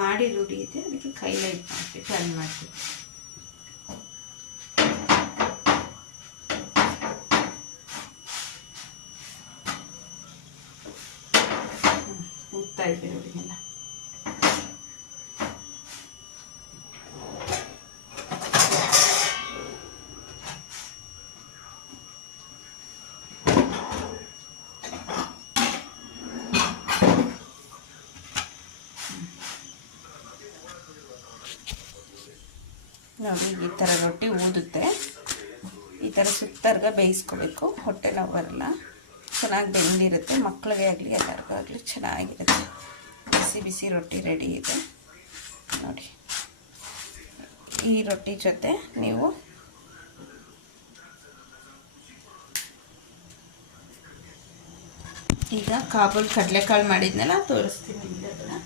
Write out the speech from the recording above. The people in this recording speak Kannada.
ಮಾಡಿ ರೂಢಿ ಇದೆ, ಅದಕ್ಕೆ ಕೈಲೇ ಇದು ಮಾಡ್ತೀವಿ, ಟರ್ನ್ ಮಾಡ್ತೀವಿ. ಉತ್ತಾ ಇದೆ ನೋಡಿ ಎಲ್ಲ. ನೋಡಿ ಈ ಥರ ರೊಟ್ಟಿ ಊದುತ್ತೆ. ಈ ಥರ ಸುತ್ತರ್ಗ ಬೇಯಿಸ್ಕೋಬೇಕು, ಹೊಟ್ಟೆ ನೋವು ಬರಲ್ಲ, ಚೆನ್ನಾಗಿ ಬೆಂದಿರುತ್ತೆ. ಮಕ್ಕಳಿಗೆ ಆಗಲಿ ಎಲ್ಲರಿಗೂ ಆಗಲಿ ಚೆನ್ನಾಗಿರುತ್ತೆ. ಬಿಸಿ ಬಿಸಿ ರೊಟ್ಟಿ ರೆಡಿ ಇದೆ ನೋಡಿ. ಈ ರೊಟ್ಟಿ ಜೊತೆ ನೀವು ಈಗ ಕಾಬೂಲ್ ಕಡಲೆಕಾಳು ಮಾಡಿದ್ನೆಲ್ಲ ತೋರಿಸ್ತೀನಿ ನಿಮಗೆ. ಅದನ್ನು